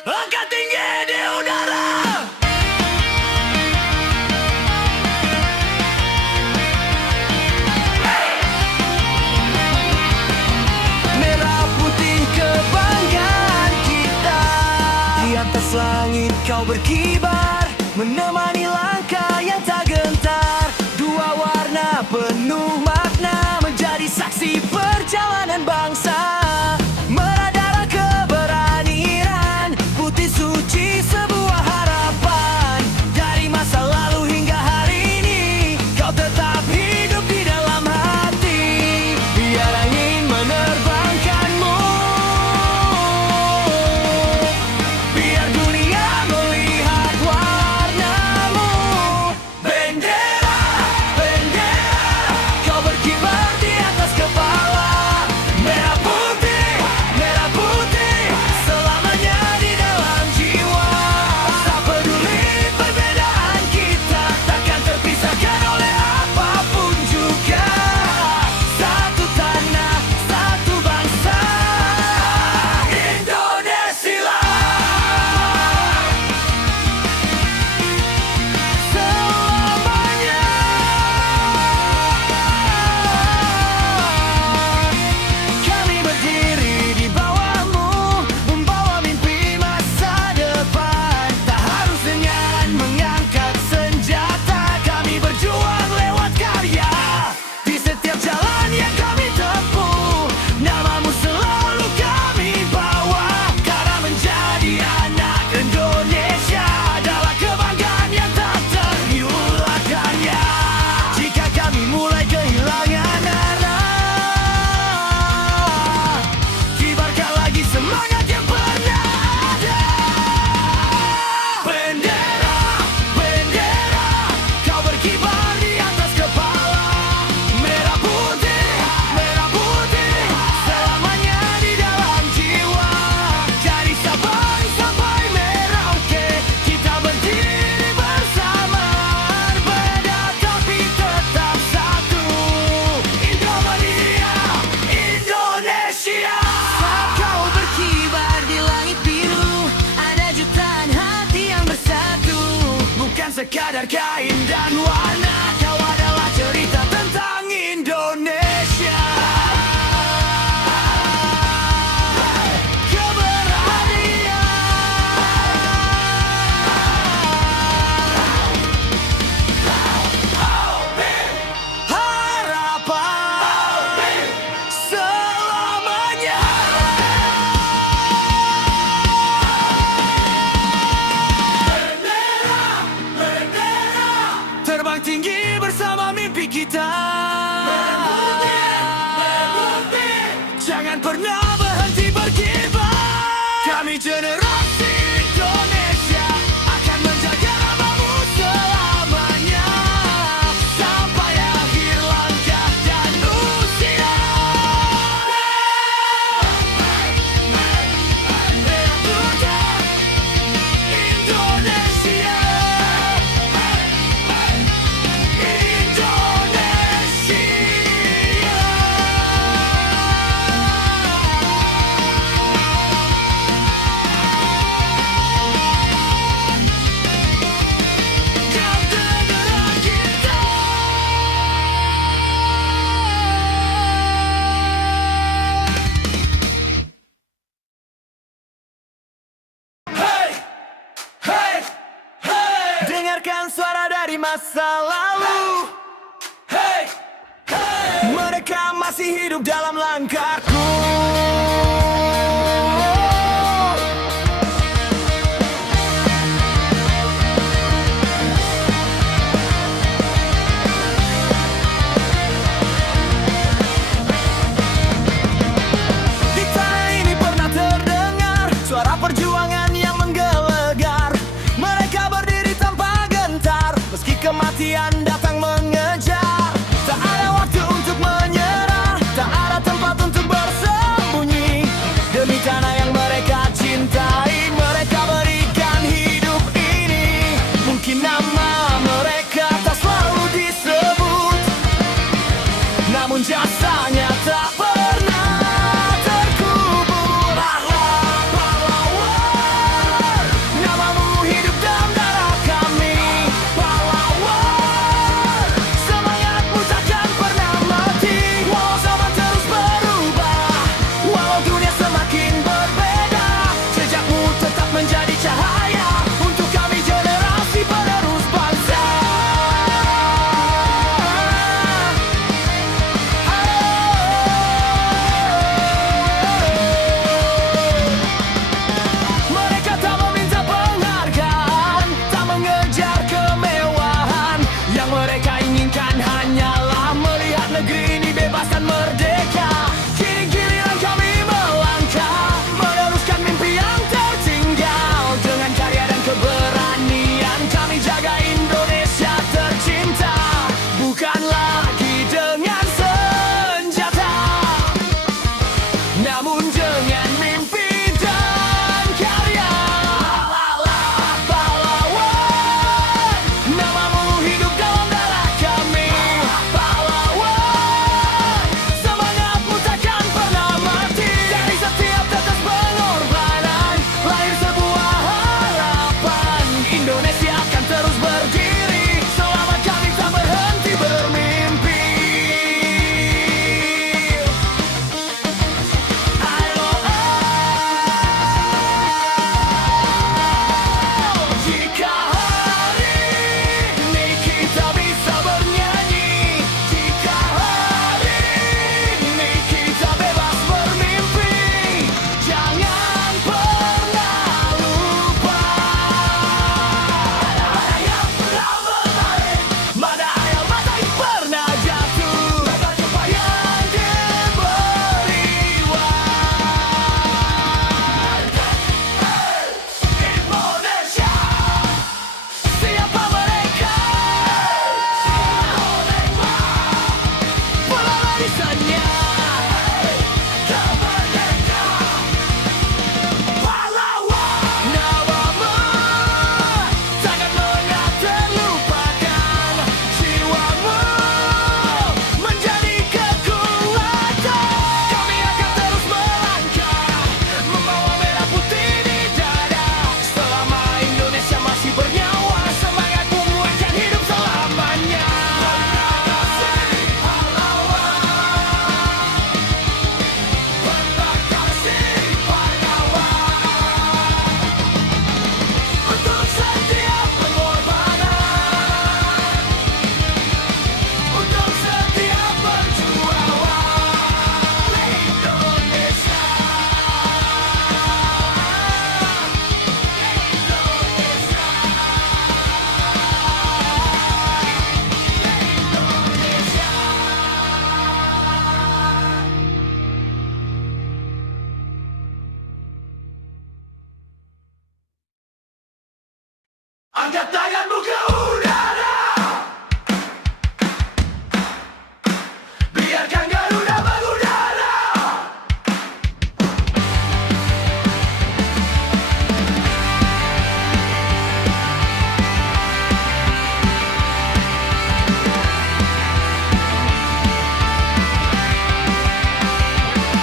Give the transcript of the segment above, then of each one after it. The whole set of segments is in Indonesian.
Angkat tinggi di udara. Merah putih kebanggaan kita. Di atas langit kau berkibar, menemani langkah yang tak gentar. Dua warna penuh makna, menjadi saksi perjalanan bangsa. Merah darah keberanian, putih suci sebuah harapan. Dari masa lalu hingga hari ini, kau tetap hidup di dalam hati. Biar angin menerbangkanmu, biar dunia melihat warnamu. Bendera, bendera, kau berkibar di atas kepala. Merah putih, selamanya di dalam jiwa. Tak peduli perbedaan kita, takkan terpisahkan oleh apapun juga. Satu tanah, satu bangsa, Indonesia. Selamanya kami berdiri di bawahmu, membawa mimpi masa depan. Tak harus dengan mengangkat senjata, kami berjuang lewat karya. Di setiap jalan yang kami tempuh, namamu selalu kami bawa. Karena menjadi anak Indonesia adalah kebanggaan yang tak terhiulkannya. Jika kami mulai kehilangan arah, kibarkan lagi semangat yang pernah ada. Bendera, bendera, kau berkibar di atas kepala. Merah putih, selamanya di dalam jiwa. Dari Sabang sampai Merauke, kita berdiri bersama. Berbeda tapi tetap satu, Indonesia, Indonesia. Saat kau berkibar di langit biru, ada jutaan hati yang bersatu. Bukan sekadar kain dan warna, kau adalah cerita tentang Indonesia. Harapan selamanya. Terbang tinggi bersama mimpi kita. Jangan pernah berhenti berkibar. Kami generasi Indonesia akan menjaga namamu selamanya, sampai akhir langkah dan usia. Indonesia, kau negara kita. Hey, hey, hey. Dengarkan suara dari masa lalu. Hey, hey. Mereka masih hidup dalam langkahku. Di tanah ini pernah terdengar suara perjuangan yang menggelegar. Mereka berdiri tanpa gentar, meski kematian datang mengejar. Tak ada waktu untuk menyerah, tak ada tempat untuk bersembunyi. Demi tanah yang mereka cintai, mereka berikan hidup ini. Mungkin nama mereka tak selalu disebut, namun jasanya tak pernah terkubur. Pahlawan Angkat tanganmu ke udara, biarkan Garuda mengudara.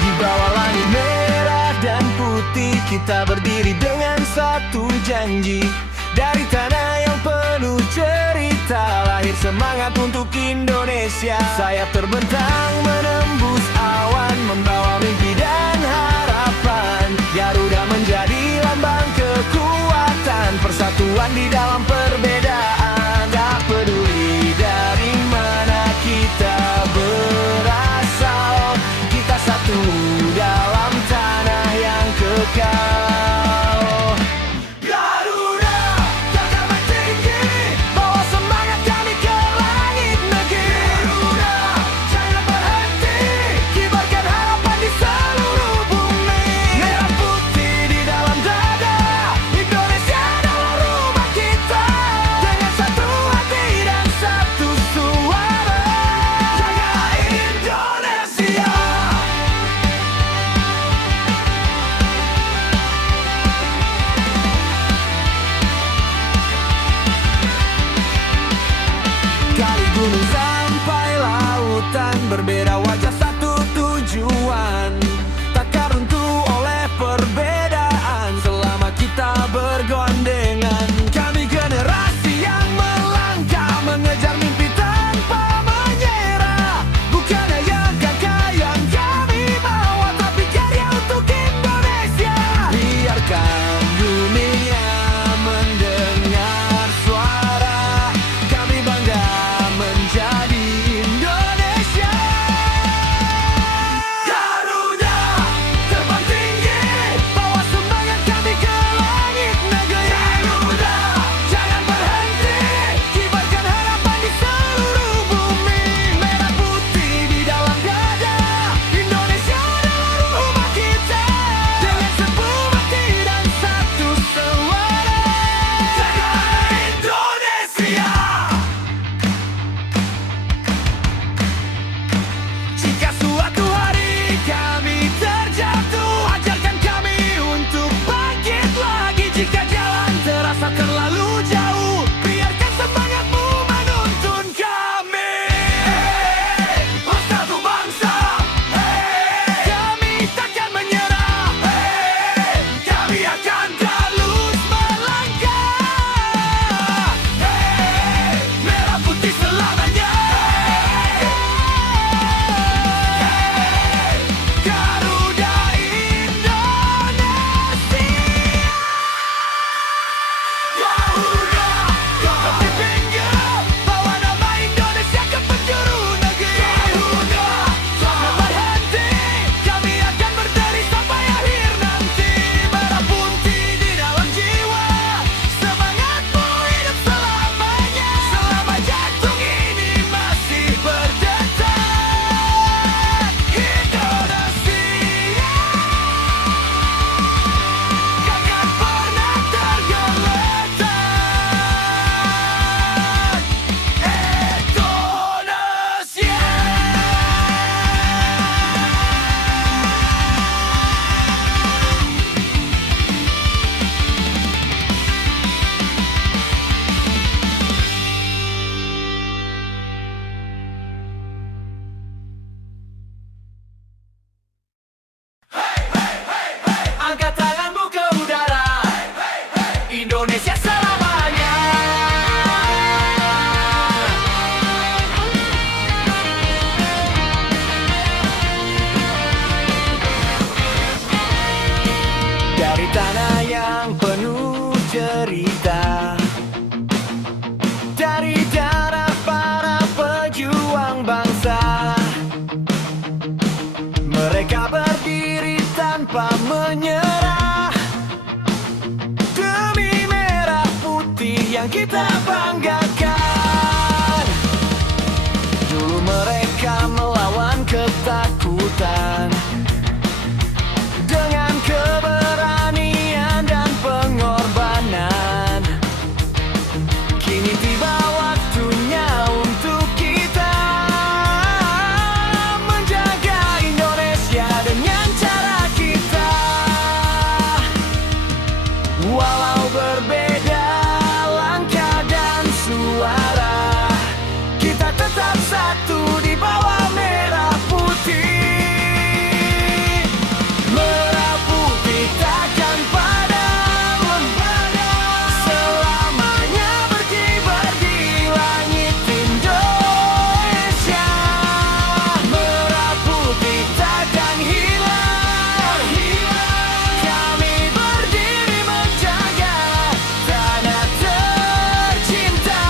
Di bawah langit merah dan putih, kita berdiri dengan satu janji. Dari tanah yang penuh cerita, lahir semangat untuk Indonesia. Sayap terbentang menembus awan, membawa mimpi dan harapan. Garuda menjadi lambang kekuatan, persatuan di dalam perbedaan. Tak peduli dari mana kita berasal, kita satu dalam tanah yang kekal. Kali gunung sampai lautan, berbeda wajah satu tujuan. Takkan runtuh oleh perbedaan selama kita bergandengan. Kami generasi yang melangkah, mengejar mimpi tanpa menyerah. Bukan hanya kekayaan kami bawa, tapi karya untuk Indonesia. Biarkan dunia mendengar suara kami bangga menjadi Indonesia. Garuda terbang tinggi, bawa semangat kami ke langit negeri. Garuda jangan berhenti, kibarkan harapan di seluruh bumi. Merah putih di dalam dada, Indonesia adalah rumah kita. Dengan sebuah hati dan satu suara, jaga Indonesia. Jika suatu hari kami terjatuh, ajarkan kami untuk bangkit lagi. Jika jalan terasa terlalu jauh, biarkan semangatmu menuntun kami. Bersatu bangsa, kami takkan menyerah. Kami akan terus melangkah. Merah putih selamanya. Garuda Indonesia. Garuda tepi pinggir, bawa nama Indonesia ke penjuru negeri. Garuda jangan berhenti, kami akan berdiri sampai akhir nanti. Merah putih di dalam jiwa, semangatmu hidup selamanya. Selama jantung ini masih berdetak, Indonesia takkan pernah tergeletak. Indonesia. Angkat tanganmu ke udara, Indonesia selamanya. Dari tanah yang penuh cerita, dari darah para pejuang bangsa. Mereka berdiri tanpa menyerah, demi merah putih yang kita banggakan. Dulu mereka melawan ketakutan dengan keberanian dan pengorbanan. Walau berbeda langkah dan suara, kita tetap satu di bawah merah putih. Merah putih takkan padam, selamanya berkibar di langit Indonesia. Merah putih takkan hilang, kami berdiri menjaga tanah tercinta.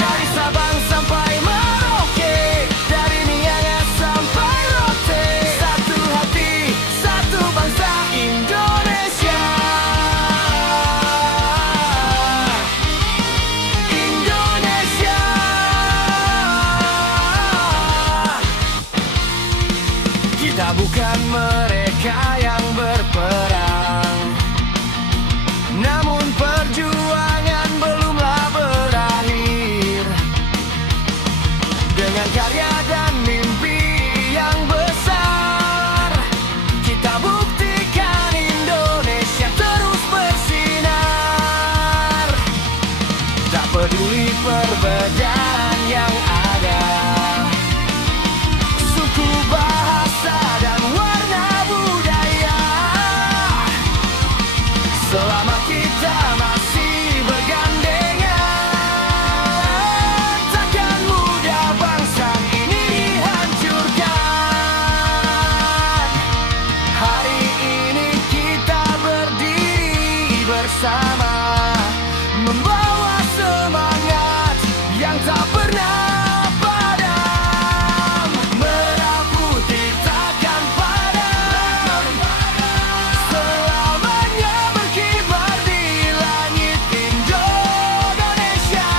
Dari Sabang sampai Merauke, dari Miangas sampai Rote, satu hati, satu bangsa Indonesia. Indonesia. Kita bukan mereka yang berperang, namun perjuangan belumlah berakhir. Dengan karya dan mimpi yang besar, kita buktikan Indonesia terus bersinar. Tak peduli perbedaan yang ada, suku, bahasa, dan warna budaya, selama kita masih bergandengan, takkan mudah bangsa ini dihancurkan. Hari ini kita berdiri bersama, membawa semangat yang tak pernah padam. Merah putih takkan padam, selamanya berkibar di langit Indonesia.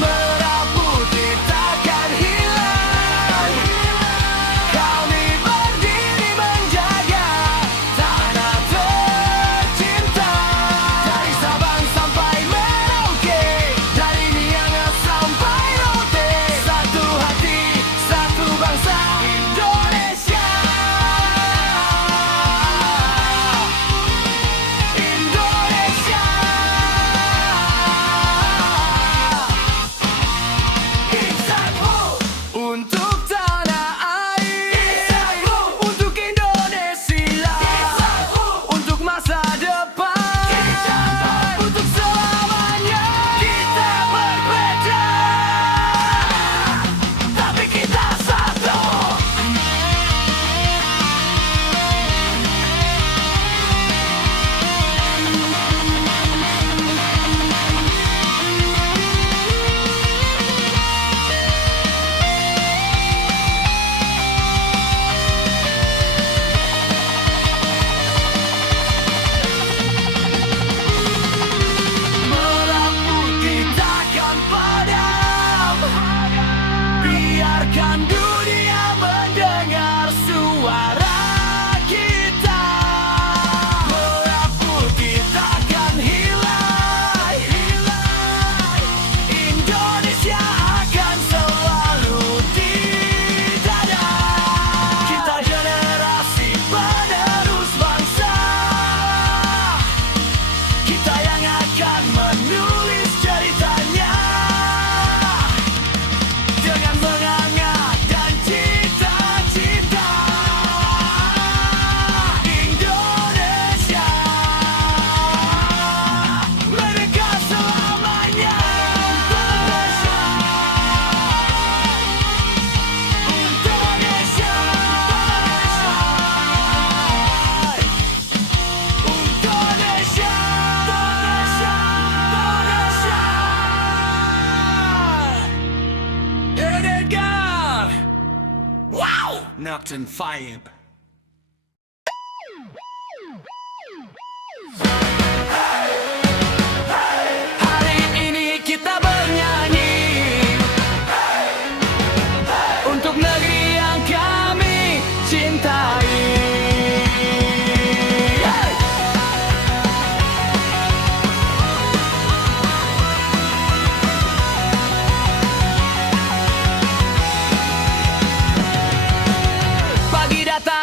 Merah putih takkan hilang, kami berdiri menjaga tanah tercinta. Dari Sabang sampai Merauke, dari Miangas sampai Rote, satu hati, satu bangsa Indonesia. Indonesia. Untuk tanah air, untuk Indonesia, untuk masa depan, untuk selamanya. Kita berbeda, tapi kita satu. Merah putih takkan padam, biarkan dunia mendengar suara kita. Merah putih takkan hilang, Indonesia akan selalu di dada. Kita generasi penerus bangsa, kita yang akan menulis ceritanya dengan mengangkat dan cita-cita. Indonesia, merdeka selamanya. Indonesia, Indonesia, Indonesia. Edgar. Wow. Nocturne Vibe. Hari ini kita bernyanyi untuk negeri yang kami cintai. Pagi datang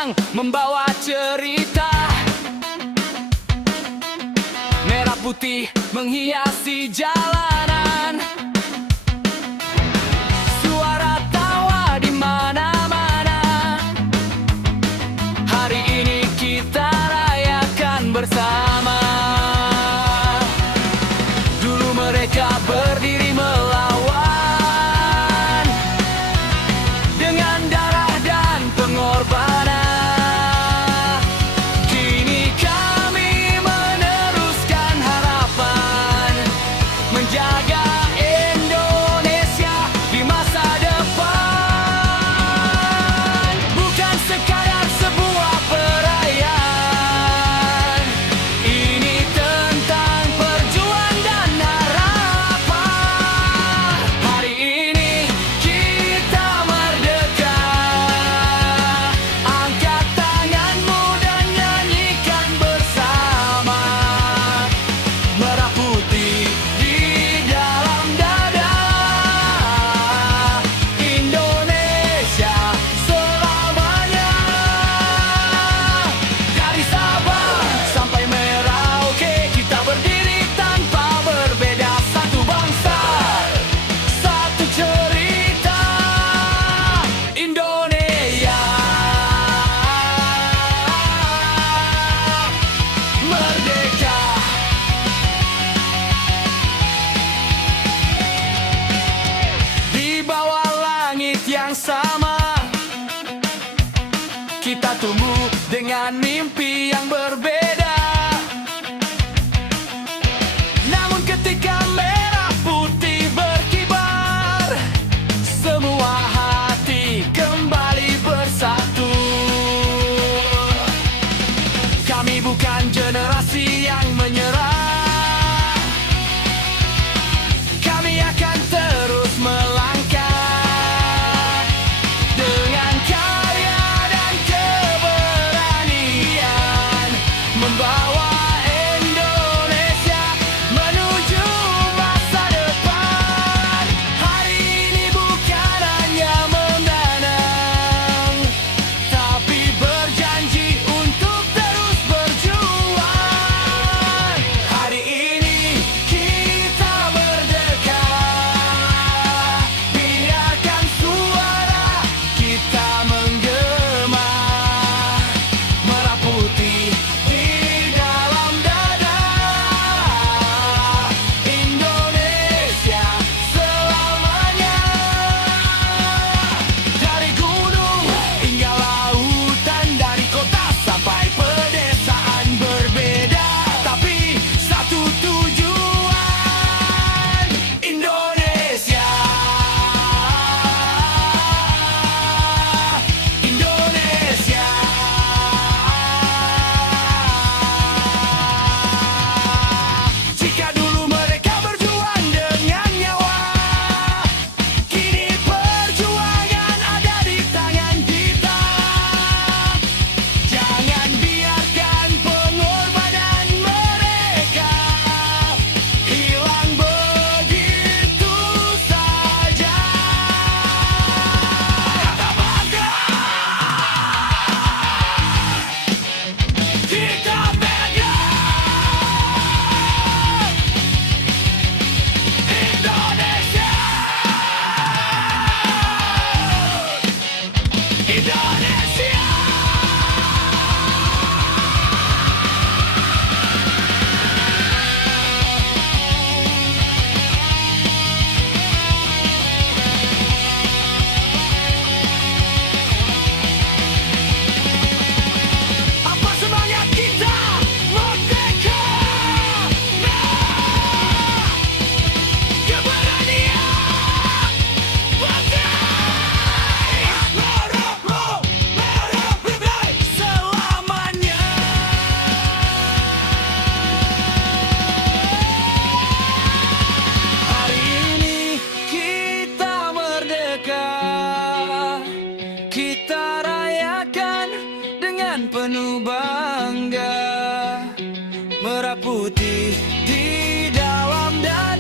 putih menghiasi jalanan, suara tawa di mana-mana. Hari ini kita rayakan bersama. Dulu mereka berdiri melawan dengan darah dan pengorbanan. Kini kami meneruskan harapan, menjaga Indonesia di masa depan. Bukan sekadar sebuah perayaan, ini tentang perjuangan dan harapan. Hari ini kita merdeka. Angkat tanganmu dan nyanyikan bersama. Merah putih di dalam dada, Indonesia selamanya. Dari Sabang sampai Merauke kita berdiri tanpa berbeda. Satu bangsa, satu cerita, Indonesia merdeka. Di bawah langit yang sama, kita tumbuh dengan mimpi yang berbeda. Namun ketika merah putih berkibar, semua hati kembali bersatu. Kami bukan generasi yang menyerah, kami akan terus melangkah dengan karya dan keberanian, membawa Indonesia menuju masa depan. Hari ini bukan hanya menanam, tapi berjanji untuk terus berjuang. Hari ini kita merdeka. Biarkan suara kita menggema. Merah putih di dalam dada, Indonesia selamanya. Dari gunung hingga lautan, dari kota sampai pedesaan, berbeda tapi satu tujuan, Indonesia. Indonesia. Jika dulu mereka berjuang dengan nyawa, kini perjuangan ada di tangan kita. Jangan biarkan pengorbanan mereka hilang begitu saja. Kata bangga, kita bangga. Indonesia. Indonesia. Apa semangat kita merdeka? Keberanian bangkit, merah putih selamanya. Hari ini kita merdeka. Kita rayakan dengan penuh bangga. Merah putih di dalam dada,